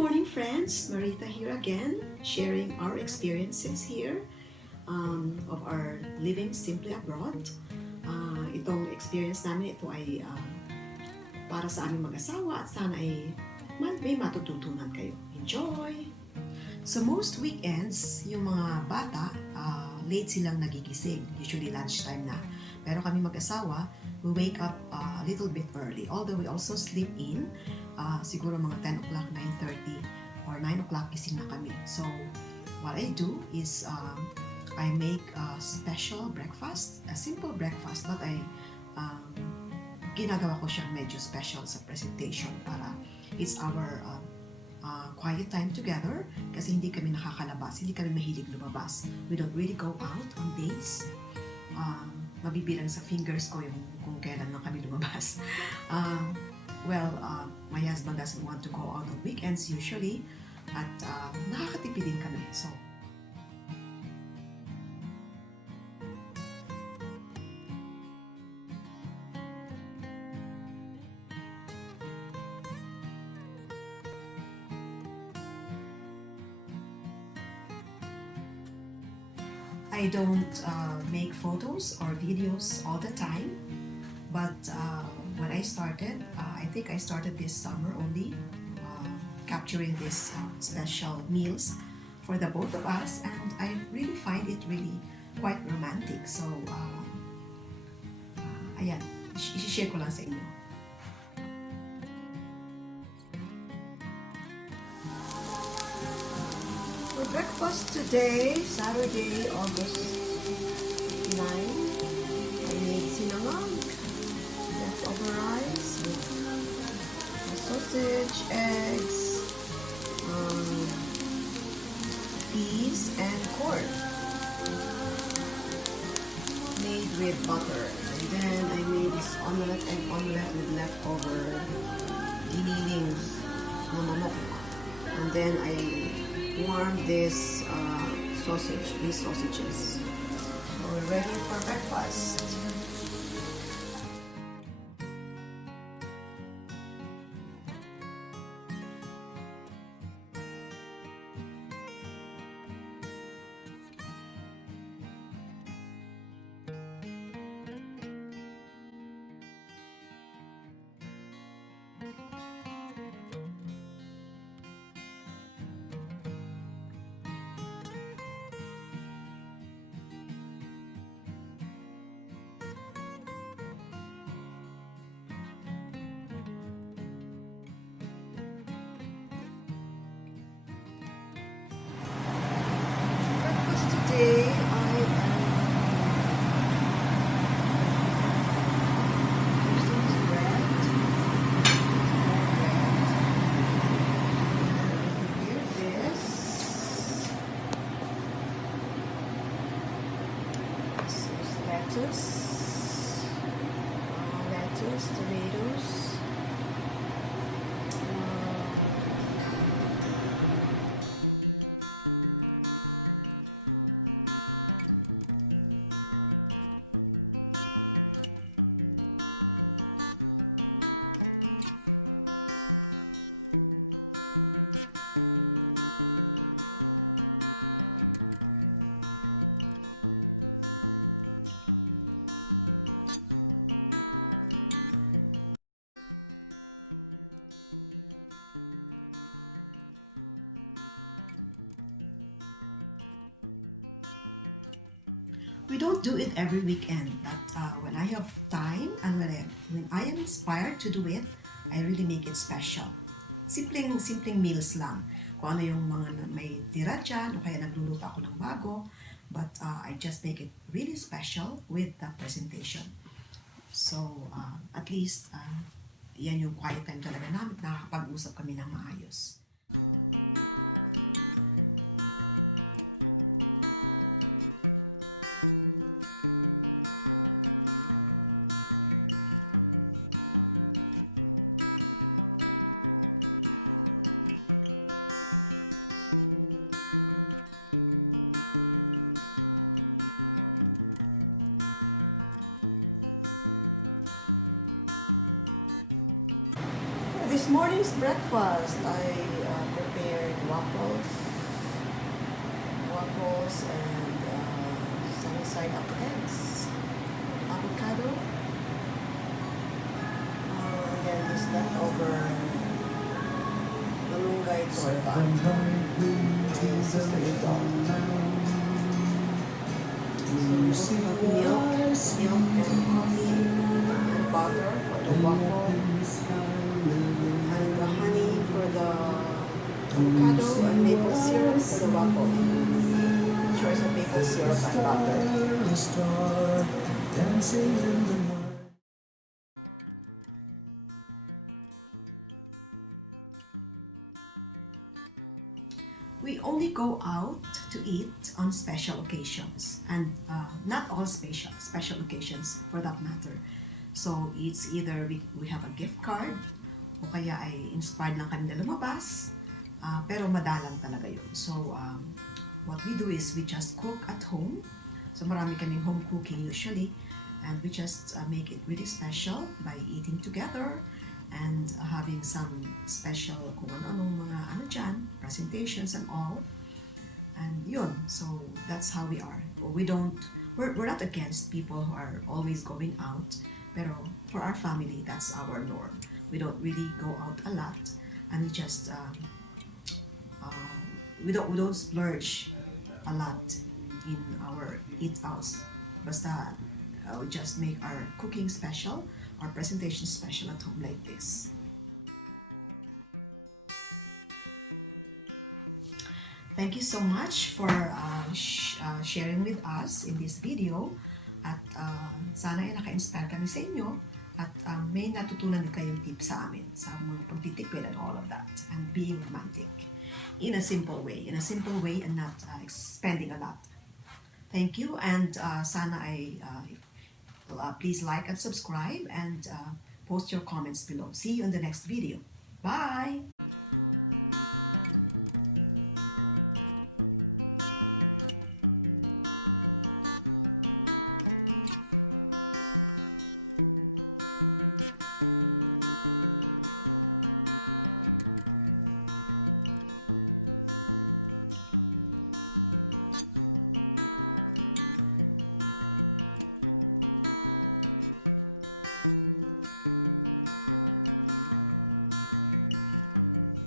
morning, friends. Marita here again, sharing our experiences here of our living simply abroad. Itong experience namin, ito ay para sa aming mag-asawa at sana ay may matututunan kayo. Enjoy! So most weekends, yung mga bata, late silang nagigising, usually lunchtime na. Pero kami mag-asawa, we wake up a little bit early. Although we also sleep in, siguro mga 10 o'clock, 9:30, or 9 o'clock gising na kami. So what I do is I make a special breakfast, a simple breakfast, but ginagawa ko siya medyo special sa presentation para it's our quiet time together kasi hindi kami nakakalabas, hindi kami mahilig lumabas. We don't really go out on days. Mabibilang sa fingers ko yung kung kailan lang kami lumabas. My husband doesn't want to go out on weekends usually at nakakatipid din kami. So, I don't make photos or videos all the time, but when I started, I think I started this summer only, capturing these special meals for the both of us, and I really find it really quite romantic. So, ayan, i-share ko lang sa inyo. For breakfast today, Saturday, August 9, I made cinnamon, leftover rice with sausage, eggs, peas, and corn. Made with butter. And then I made this egg omelette with leftover ginilings na manok. And then I warm these sausages. So we're ready for breakfast. Today I am roasting some bread. Here's this. This is lettuce, tomatoes. We don't do it every weekend, but when I have time and when I am inspired to do it, I really make it special. Simpleng meals lang. Kung ano yung mga may tira dyan, o kaya nagluluto ako ng bago, but I just make it really special with the presentation. So, at least, yan yung quiet time talaga namin, nakakapag-usap kami ng maayos. This morning's breakfast, I prepared waffles and sunny side up eggs, avocado, and then this leftover malunggay torta. This is the result. So milk and coffee and butter for the waffle, and the honey for the avocado, and maple syrup for the waffle. Choice of maple syrup and butter. We only go out to eat on special occasions, and not all special occasions for that matter. So it's either we have a gift card, o kaya ay inspired lang kami na lumabas, pero madalang talaga yun. So what we do is we just cook at home. So marami kaming home cooking usually, and we just make it really special by eating together and having some special kung anong mga presentations and all. And yun, so that's how we are. We're not against people who are always going out, pero for our family, that's our norm. We don't really go out a lot, and we just we don't splurge a lot in our eat outs. Basta we just make our cooking special, our presentation special at home like this. Thank you so much for sharing with us in this video, at sana ay naka-inspire kami sa inyo, at may natutunan din kayong tips sa amin sa mga pagtitipid and all of that, and being romantic in a simple way and not spending a lot. Thank you, and sana ay please like and subscribe, and post your comments below. See you in the next video. Bye!